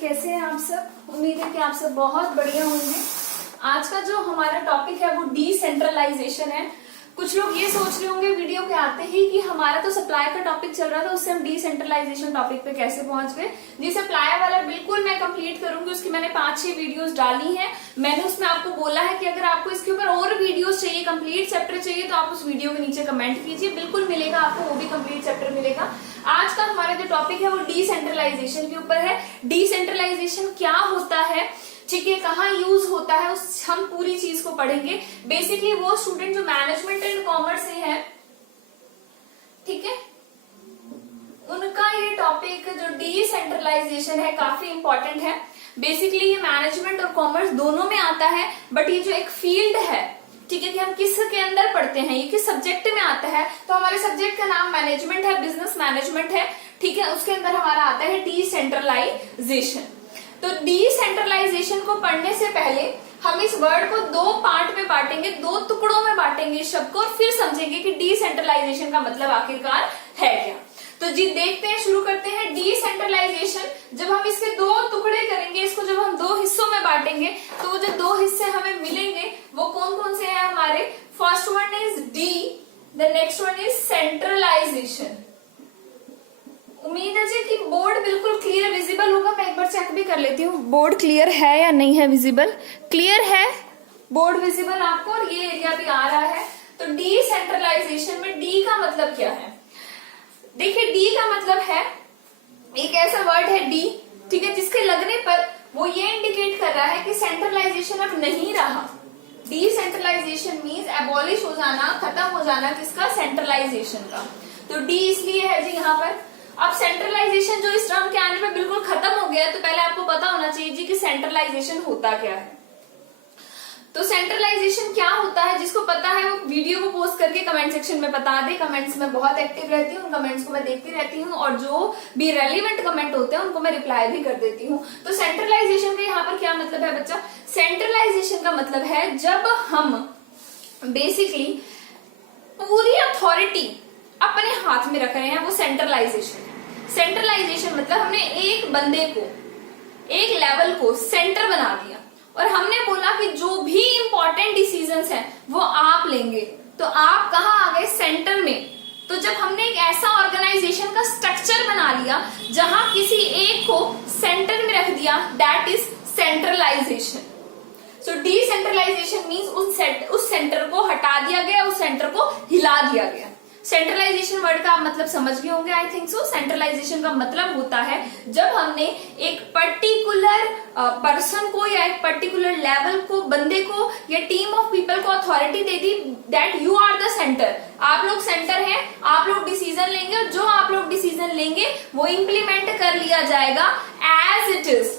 कैसे हैं आप सब? उम्मीद है कि आप सब बहुत बढ़िया होंगे। आज का जो हमारा टॉपिक है वो डिसेंट्रलाइजेशन है। कुछ लोग ये सोच रहे होंगे वीडियो के आते ही कि हमारा तो सप्लाई का टॉपिक चल रहा था, उससे हम डिसेंट्रलाइजेशन टॉपिक पे कैसे पहुंच गए। जी सप्लाई वाला बिल्कुल मैं कंप्लीट करूंगी, उसकी मैंने 5-6 वीडियोस डाली हैं। मैंने उसमें आपको बोला है कि अगर आपको इसके ऊपर और वीडियोस चाहिए, कंप्लीट चैप्टर चाहिए, तो आप उस वीडियो के नीचे कमेंट कीजिए, बिल्कुल मिलेगा आपको, वो भी कंप्लीट चैप्टर मिलेगा। आज का हमारा जो टॉपिक है वो डिसेंट्रलाइजेशन के ऊपर है। डिसेंट्रलाइजेशन क्या होता है, ठीक है, कहाँ यूज होता है, उस हम पूरी चीज को पढ़ेंगे। बेसिकली वो स्टूडेंट जो मैनेजमेंट एंड कॉमर्स से है, ठीक है, उनका ये टॉपिक जो डिसेंट्रलाइजेशन है काफी इंपॉर्टेंट है। बेसिकली ये मैनेजमेंट और कॉमर्स दोनों में आता है, बट ये जो एक फील्ड है, ठीक है, कि हम किस के अंदर पढ़ते हैं, ये किस सब्जेक्ट में आता है, तो हमारे सब्जेक्ट का नाम मैनेजमेंट है, बिजनेस मैनेजमेंट है, ठीक है। उसके अंदर हमारा आता है डिसेंट्रलाइजेशन। तो डिसेंट्रलाइजेशन को पढ़ने से पहले हम इस वर्ड को 2 पार्ट में बांटेंगे, 2 टुकड़ों में बांटेंगे इस शब्द को, और फिर समझेंगे कि डिसेंट्रलाइजेशन का मतलब आखिरकार है क्या। तो जी देखते हैं, शुरू करते हैं। डिसेंट्रलाइजेशन, जब हम इसके 2 टुकड़े करेंगे, इसको जब हम 2 हिस्सों में बांटेंगे, तो वो जो 2 हिस्से हमें मिलेंगे वो कौन कौन से हैं हमारे? First one is the, the next one is centralization. उम्मीद है जी कि बोर्ड बिल्कुल क्लियर विजिबल होगा। मैं एक बार चेक भी कर लेती हूँ बोर्ड क्लियर है या नहीं है विजिबल। क्लियर है बोर्ड विजिबल आपको, और ये एरिया भी आ रहा है। तो डिसेंट्रलाइजेशन में डी का मतलब क्या है? देखिए, डी का मतलब है, एक ऐसा वर्ड है डी, ठीक है, जिसके लगने पर वो ये इंडिकेट कर रहा है कि सेंट्रलाइजेशन अब नहीं रहा। डिसेंट्रलाइजेशन मीन्स एबॉलिश हो जाना, खत्म हो जाना किसका? सेंट्रलाइजेशन का। तो डी इसलिए है जी यहाँ पर। अब सेंट्रलाइजेशन जो इस टर्म के आने पे बिल्कुल खत्म हो गया, तो पहले आपको पता होना चाहिए जी कि सेंट्रलाइजेशन होता क्या है। तो सेंट्रलाइजेशन क्या होता है, जिसको पता है वो वीडियो को पोस्ट करके कमेंट सेक्शन में बता दे। कमेंट्स में बहुत एक्टिव रहती हूँ, उन कमेंट्स को मैं देखती रहती हूँ, और जो भी रेलिवेंट कमेंट होते हैं उनको मैं रिप्लाई भी कर देती हूँ। तो सेंट्रलाइजेशन का यहाँ पर क्या मतलब है बच्चा? सेंट्रलाइजेशन का मतलब है जब हम बेसिकली पूरी अथॉरिटी अपने हाथ में रख रहे हैं, वो सेंट्रलाइजेशन है। सेंट्रलाइजेशन मतलब हमने एक बंदे को, एक लेवल को सेंटर बना दिया, और हमने बोला कि जो भी इंपॉर्टेंट डिसीजंस हैं वो आप लेंगे। तो आप कहाँ आ गए? सेंटर में। तो जब हमने एक ऐसा ऑर्गेनाइजेशन का स्ट्रक्चर बना लिया जहां किसी एक को सेंटर में रख दिया, that is centralization. So decentralization means उस सेंटर को हटा दिया गया, उस सेंटर को हिला दिया गया। सेंट्रलाइजेशन वर्ड का आप मतलब समझ गए होंगे, आई थिंक सो। सेंट्रलाइजेशन का मतलब होता है जब हमने एक पर्टिकुलर पर्सन को या एक पर्टिकुलर लेवल को, बंदे को या टीम ऑफ पीपल को अथॉरिटी दे दी, that you are the centre. आप लोग सेंटर हैं, आप लोग डिसीजन लेंगे, और जो आप लोग डिसीजन लेंगे वो इंप्लीमेंट कर लिया जाएगा एज इट इज।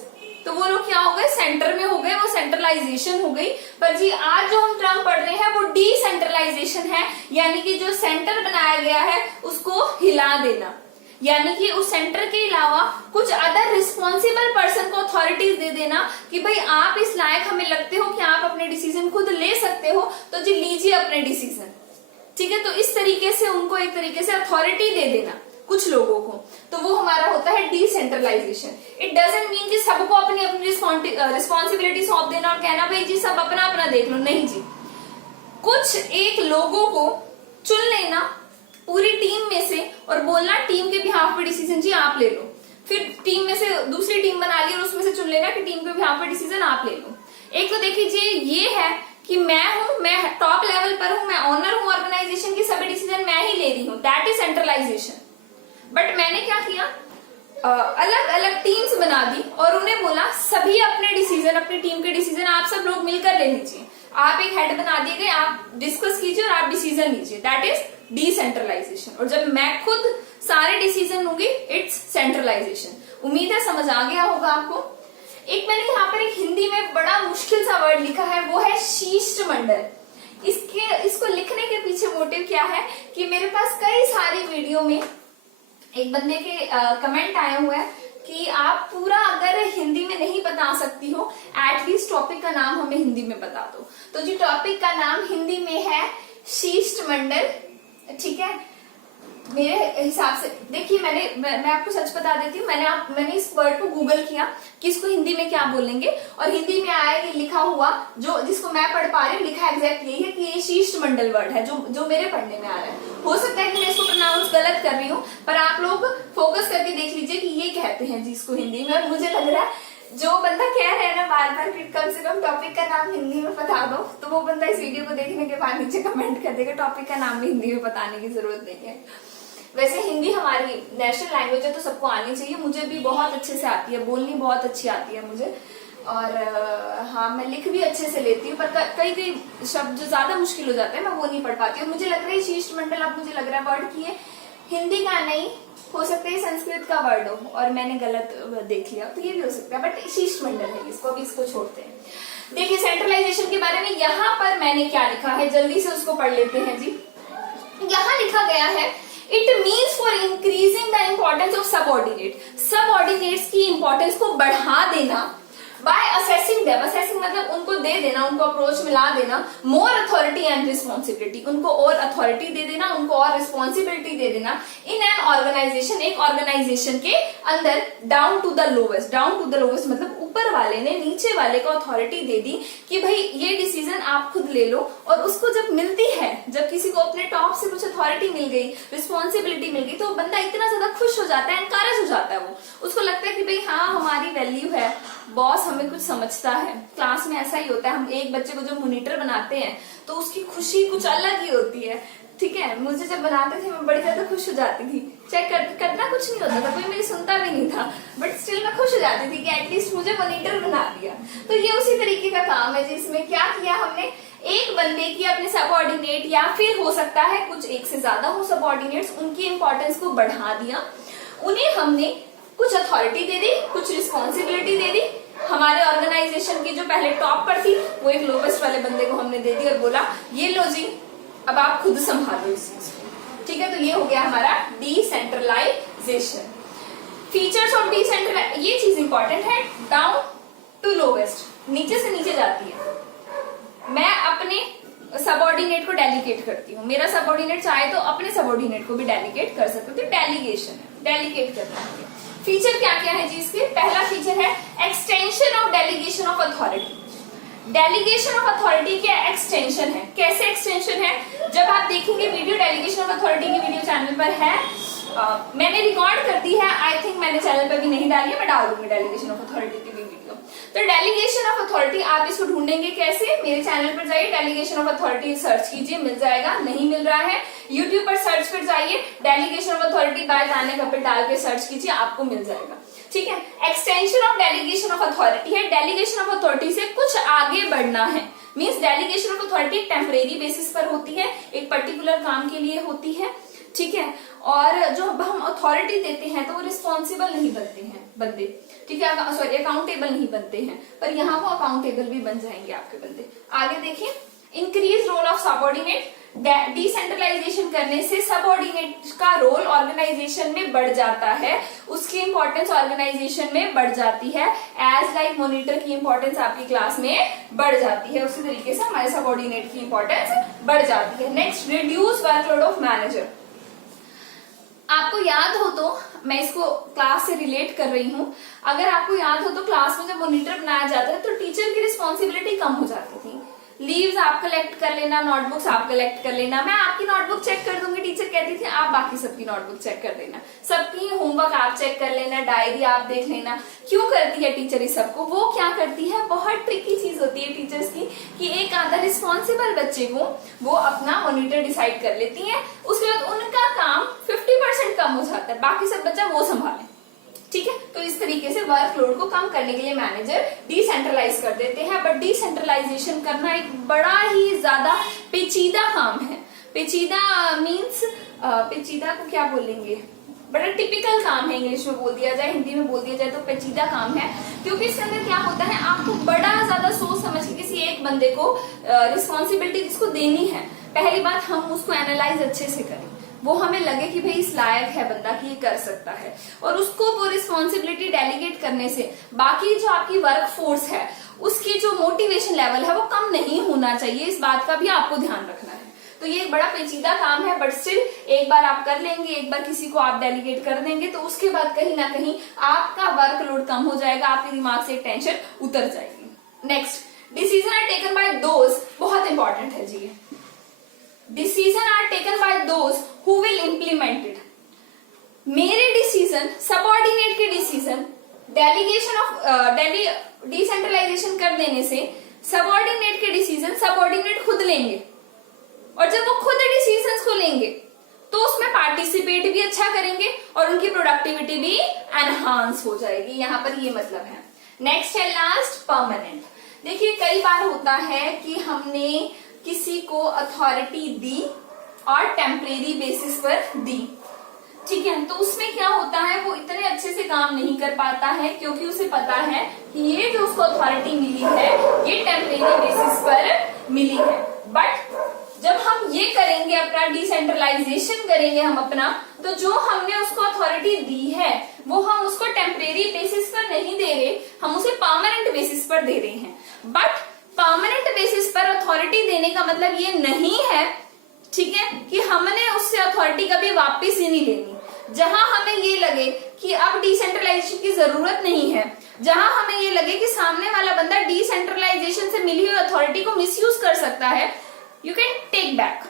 तो वो लोग क्या हो गए? सेंटर में हो गए, वो सेंट्रलाइजेशन हो गई। पर जी आज जो हम टर्म पढ़ रहे हैं वो डिसेंट्रलाइजेशन है, यानी कि जो सेंटर बनाया गया है उसको हिला देना, यानी कि उस सेंटर के अलावा कुछ अदर रिस्पॉन्सिबल पर्सन को अथॉरिटीज दे देना कि भाई आप इस लायक हमें लगते हो कि आप अपने डिसीजन खुद ले सकते हो, तो जी लीजिए अपने डिसीजन, ठीक है। तो इस तरीके से उनको एक तरीके से अथॉरिटी दे देना कुछ लोगों को, तो वो हमारा होता है डिसेंट्रलाइजेशन। इट डजंट मीन कि सबको अपनी अपनी रिस्पॉन्सिबिलिटी सौंप देना और कहना भाई जी सब अपना अपना देख लो, नहीं जी। कुछ एक लोगों को चुन लेना पूरी टीम में से और बोलना टीम के बिहाफ पे डिसीजन जी आप ले लो। फिर टीम में से दूसरी टीम बना ली और उसमें से चुन लेना कि टीम के बिहाफ पे डिसीजन आप ले लो। एक तो देखिए ये है कि मैं हूं, मैं टॉप लेवल पर हूं, मैं ऑनर हूं ऑर्गेनाइजेशन की, सभी डिसीजन मैं ही ले रही हूं, दैट इज सेंट्रलाइजेशन। बट मैंने क्या किया, अलग अलग टीम्स बना दी और उन्हें बोला सभी अपने डिसीजन, अपनी टीम के डिसीजन आप सब लोग मिलकर ले लीजिए। आप एक हेड बना दिए गए, आप डिस्कस कीजिए और आप डिसीजन लीजिए, दैट इज डिसेंट्रलाइजेशन। और जब मैं खुद सारे डिसीजन लूंगी, इट्स सेंट्रलाइजेशन। उम्मीद है समझ आ गया होगा आपको। एक मैंने यहाँ पर एक हिंदी में बड़ा मुश्किल सा वर्ड लिखा है, वो है शिष्टमंडल। इसको लिखने के पीछे मोटिव क्या है कि मेरे पास कई सारी वीडियो में एक बंदे के कमेंट आए हुए हैं कि आप पूरा अगर हिंदी में नहीं बता सकती हो, एटलीस्ट टॉपिक का नाम हमें हिंदी में बता दो। तो जी टॉपिक का नाम हिंदी में है शिष्टमंडल, ठीक है। मेरे हिसाब से देखिए, मैं आपको सच बता देती हूँ, मैंने इस वर्ड को गूगल किया कि इसको हिंदी में क्या बोलेंगे, और हिंदी में आया ये लिखा हुआ, जो जिसको मैं पढ़ पा रही हूँ, लिखा एग्जैक्ट यही है कि ये शिष्टमंडल वर्ड है, जो मेरे पढ़ने में आ रहा है। हो सकता है कि मैं इसको प्रोनाउंस गलत कर रही हूँ, पर आप लोग फोकस करके देख लीजिए कि ये कहते हैं जिसको हिंदी में। और मुझे लग रहा है जो बंदा कह रहा है ना बार बार कि कम से कम टॉपिक का नाम हिंदी में बता दो, तो वो बंदा इस वीडियो को देखने के बाद नीचे कमेंट कर देगा टॉपिक का नाम भी हिंदी में बताने की जरूरत नहीं है। वैसे हिंदी हमारी नेशनल लैंग्वेज है, तो सबको आनी चाहिए। मुझे भी बहुत अच्छे से आती है, बोलनी बहुत अच्छी आती है मुझे, और हाँ मैं लिख भी अच्छे से लेती हूँ, पर कई शब्द जो ज्यादा मुश्किल हो जाते हैं मैं वो नहीं पढ़ पाती हूँ। मुझे लग रहा है शिष्टमंडल, अब मुझे लग रहा है वर्ड की है हिंदी का नहीं, हो सकता है संस्कृत का वर्ड हो और मैंने गलत देख लिया, तो ये भी हो सकता है, बट शिष्टमंडल है इसको, अभी इसको छोड़ते हैं। देखिए सेंट्रलाइजेशन के बारे में यहाँ पर मैंने क्या लिखा है, जल्दी से उसको पढ़ लेते हैं जी। यहाँ लिखा गया है it means for increasing the importance of subordinates की इंपॉर्टेंस को बढ़ा देना, बाय असेसिंग देम, असेसिंग मतलब उनको दे देना, उनको अप्रोच मिला देना, मोर अथॉरिटी एंड रिस्पॉन्सिबिलिटी, उनको और अथॉरिटी दे देना, उनको और रिस्पॉन्सिबिलिटी दे देना, इन एन ऑर्गेनाइजेशन, एक ऑर्गेनाइजेशन के अंदर, डाउन टू द लोवेस्ट मतलब ऊपर वाले ने नीचे वाले को अथॉरिटी दे दी कि भाई ये डिसीजन आप खुद ले लो। और उसको जब मिलती है, जब किसी को अपने टॉप से कुछ अथॉरिटी मिल गई, रिस्पॉन्सिबिलिटी मिल गई, तो बंदा इतना ज्यादा खुश हो जाता है, एनकरेज हो जाता है, वो उसको लगता है कि भाई हाँ हमारी वैल्यू है, बॉस हमें कुछ समझता है। क्लास में ऐसा ही होता है, हम एक बच्चे को जो मॉनिटर बनाते हैं तो उसकी खुशी कुछ अलग ही होती है, ठीक है। मुझे जब बनाते थे मैं बड़ी ज्यादा खुश हो जाती थी, चाहे करना कुछ नहीं होता था, कोई मेरी सुनता भी नहीं था, बट स्टिल मैं खुश हो जाती थी कि एटलीस्ट मुझे मॉनिटर बना दिया। तो ये उसी तरीके का काम है जिसमें क्या किया हमने, एक बंदे की अपने सबऑर्डिनेट, या फिर हो सकता है कुछ एक से ज्यादा हो सबऑर्डिनेट्स, उनकी इंपॉर्टेंस को बढ़ा दिया, उन्हें हमने कुछ अथॉरिटी दे दी, कुछ रिस्पॉन्सिबिलिटी दे दी। हमारे ऑर्गेनाइजेशन की जो पहले टॉप पर थी वो एक लोवेस्ट वाले बंदे को हमने दे दी और बोला ये लो जी अब आप खुद संभालो इस चीज को, ठीक है। तो ये हो गया हमारा डिसेंट्रलाइजेशन। फीचर्स ऑफ डिसेंट्रलाइजेशन, ये चीज इंपॉर्टेंट है, डाउन टू लोवेस्ट, नीचे से नीचे जाती है। मैं अपने सबऑर्डिनेट को डेलीगेट करती हूँ, मेरा सबऑर्डिनेट चाहे तो अपने सबऑर्डिनेट को भी डेलीगेट कर सकते हो, तो डेलीगेशन है, डेलीगेट करना है। फीचर क्या क्या है जी इसके, पहला फीचर है extension of delegation of authority. Delegation of authority के एक्सटेंशन है, कैसे एक्सटेंशन है, जब आप देखेंगे वीडियो डेलीगेशन ऑफ अथॉरिटी की वीडियो चैनल पर है, मैंने रिकॉर्ड कर दी है, आई थिंक मैंने चैनल पर भी नहीं डाली है, मैं डाल दूंगी डेलीगेशन ऑफ अथॉरिटी की भी वीडियो। तो डेलीगेशन ऑफ अथॉरिटी आप इसको ढूंढेंगे कैसे, मेरे चैनल पर जाइए, डेलीगेशन ऑफ अथॉरिटी सर्च कीजिए, मिल जाएगा, नहीं मिल रहा है यूट्यूब पर सर्च पर जाइए, delegation of authority bye Tanya Kapil डाल के सर्च कीजिए, आपको मिल जाएगा, ठीक है। Extension of delegation of authority है, डेलीगेशन ऑफ अथॉरिटी से कुछ आगे बढ़ना है, means delegation of authority temporary basis पर होती है, एक पर्टिकुलर काम के लिए होती है, ठीक है। और जो हम अथॉरिटी देते हैं तो वो रिस्पॉन्सिबल नहीं बनते हैं बंदे, ठीक है, सॉरी अकाउंटेबल नहीं बनते हैं, पर यहाँ वो अकाउंटेबल भी बन जाएंगे आपके बंदे। आगे देखिए, increase role of subordinate, decentralization करने से सबऑर्डिनेट का रोल ऑर्गेनाइजेशन में बढ़ जाता है, उसकी इंपॉर्टेंस ऑर्गेनाइजेशन में बढ़ जाती है, एज लाइक मॉनिटर की इंपॉर्टेंस आपकी क्लास में बढ़ जाती है, उसी तरीके से हमारे सबऑर्डिनेट की इंपॉर्टेंस बढ़ जाती है। Next, reduce workload of manager. आपको याद हो तो, मैं इसको क्लास से रिलेट कर रही हूँ, अगर आपको याद हो तो क्लास में जब मॉनिटर बनाया जाता है तो टीचर की रिस्पॉन्सिबिलिटी कम हो जाती थी, लीव्स आप कलेक्ट कर लेना, नोटबुक्स आप कलेक्ट कर लेना, मैं आपकी नोटबुक चेक कर दूंगी, टीचर कहती थी आप बाकी सबकी नोटबुक चेक कर देना, सबकी होमवर्क आप चेक कर लेना, डायरी आप देख लेना। क्यों करती है टीचर इस सबको, वो क्या करती है, बहुत ट्रिकी चीज होती है टीचर्स की, कि एक आधा रिस्पॉन्सिबल बच्चे को वो अपना मॉनिटर डिसाइड कर लेती है, उसके बाद उनका काम 50% कम हो जाता है, बाकी सब बच्चा वो संभाले, ठीक है। तो इस तरीके से वर्कलोड को कम करने के लिए मैनेजर डिसेंट्रलाइज कर देते हैं, बट डिसेंट्रलाइजेशन करना एक बड़ा ही ज्यादा पेचीदा काम है। पेचीदा मींस पेचीदा को क्या बोलेंगे, बड़ा टिपिकल काम है, इंग्लिश में बोल दिया जाए, हिंदी में बोल दिया जाए तो पेचीदा काम है, क्योंकि इसके अंदर क्या होता है, आपको बड़ा ज्यादा सोच समझ के किसी एक बंदे को रिस्पॉन्सिबिलिटी जिसको देनी है, पहली बात हम उसको एनालाइज अच्छे से करें, वो हमें लगे कि भाई इस लायक है बंदा कि ये कर सकता है, और उसको वो रिस्पॉन्सिबिलिटी डेलीगेट करने से बाकी जो आपकी वर्क फोर्स है उसकी जो मोटिवेशन लेवल है वो कम नहीं होना चाहिए, इस बात का भी आपको ध्यान रखना है। तो ये एक बड़ा पेचीदा काम है, बट स्टिल एक बार आप कर लेंगे, एक बार किसी को आप डेलीगेट कर देंगे तो उसके बाद कहीं ना कहीं आपका वर्कलोड कम हो जाएगा, आपके दिमाग से टेंशन उतर जाएगी। Next, decision are taken by those, बहुत इंपॉर्टेंट है जी। Decision are taken by those who will implement it. मेरे डिसीजन, सबऑर्डिनेट के डिसीजन, डेलीगेशन ऑफ डिसेंट्रलाइजेशन कर देने से सबऑर्डिनेट के डिसीजन सबऑर्डिनेट खुद लेंगे, और जब वो खुद डिसीजंस को लेंगे तो उसमें पार्टिसिपेट भी अच्छा करेंगे और उनकी प्रोडक्टिविटी भी एनहांस हो जाएगी, यहां पर ये मतलब है। नेक्स्ट है लास्ट, परमानेंट। देखिए कई बार होता है कि हमने किसी को अथॉरिटी दी और टेम्परेरी बेसिस पर दी, ठीक है, तो उसमें क्या होता है, वो इतने अच्छे से काम नहीं कर पाता है क्योंकि उसे पता है कि ये जो उसको अथॉरिटी मिली है ये टेम्परेरी बेसिस पर मिली है। बट जब हम ये करेंगे, अपना डिसेंट्रलाइजेशन करेंगे हम अपना, तो जो हमने उसको अथॉरिटी दी है वो हम उसको टेम्परेरी बेसिस पर नहीं दे रहे, हम उसे परमानेंट बेसिस पर दे रहे हैं। बट परमानेंट बेसिस पर अथॉरिटी देने का मतलब ये नहीं है, ठीक है, कि हमने उससे अथॉरिटी कभी वापस ही नहीं लेनी। जहां हमें ये लगे कि अब डिसेंट्रलाइजेशन की जरूरत नहीं है, जहां हमें ये लगे कि सामने वाला बंदा डिसेंट्रलाइजेशन से मिली हुई अथॉरिटी को मिसयूज कर सकता है, यू कैन टेक बैक,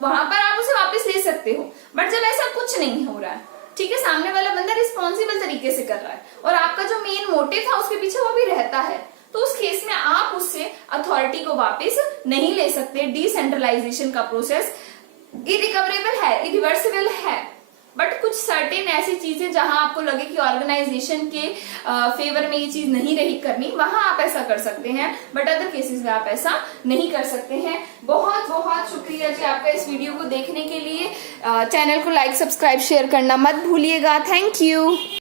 वहां पर आप उसे वापस ले सकते हो। बट जब ऐसा कुछ नहीं हो रहा है, ठीक है, सामने वाला बंदा रिस्पॉन्सिबल तरीके से कर रहा है और आपका जो मेन मोटिव था उसके पीछे वो भी रहता है, तो उस केस में आप उससे अथॉरिटी को वापस नहीं ले सकते। डिसेंट्रलाइजेशन का प्रोसेस इरिकवरेबल है, इरिवर्सिबल है, बट कुछ सर्टेन ऐसी चीजें जहां आपको लगे कि ऑर्गेनाइजेशन के फेवर में ये चीज नहीं रही करनी, वहां आप ऐसा कर सकते हैं, बट अदर केसेस में आप ऐसा नहीं कर सकते हैं। बहुत बहुत शुक्रिया जी आपका इस वीडियो को देखने के लिए। चैनल को लाइक, सब्सक्राइब, शेयर करना मत भूलिएगा। Thank you.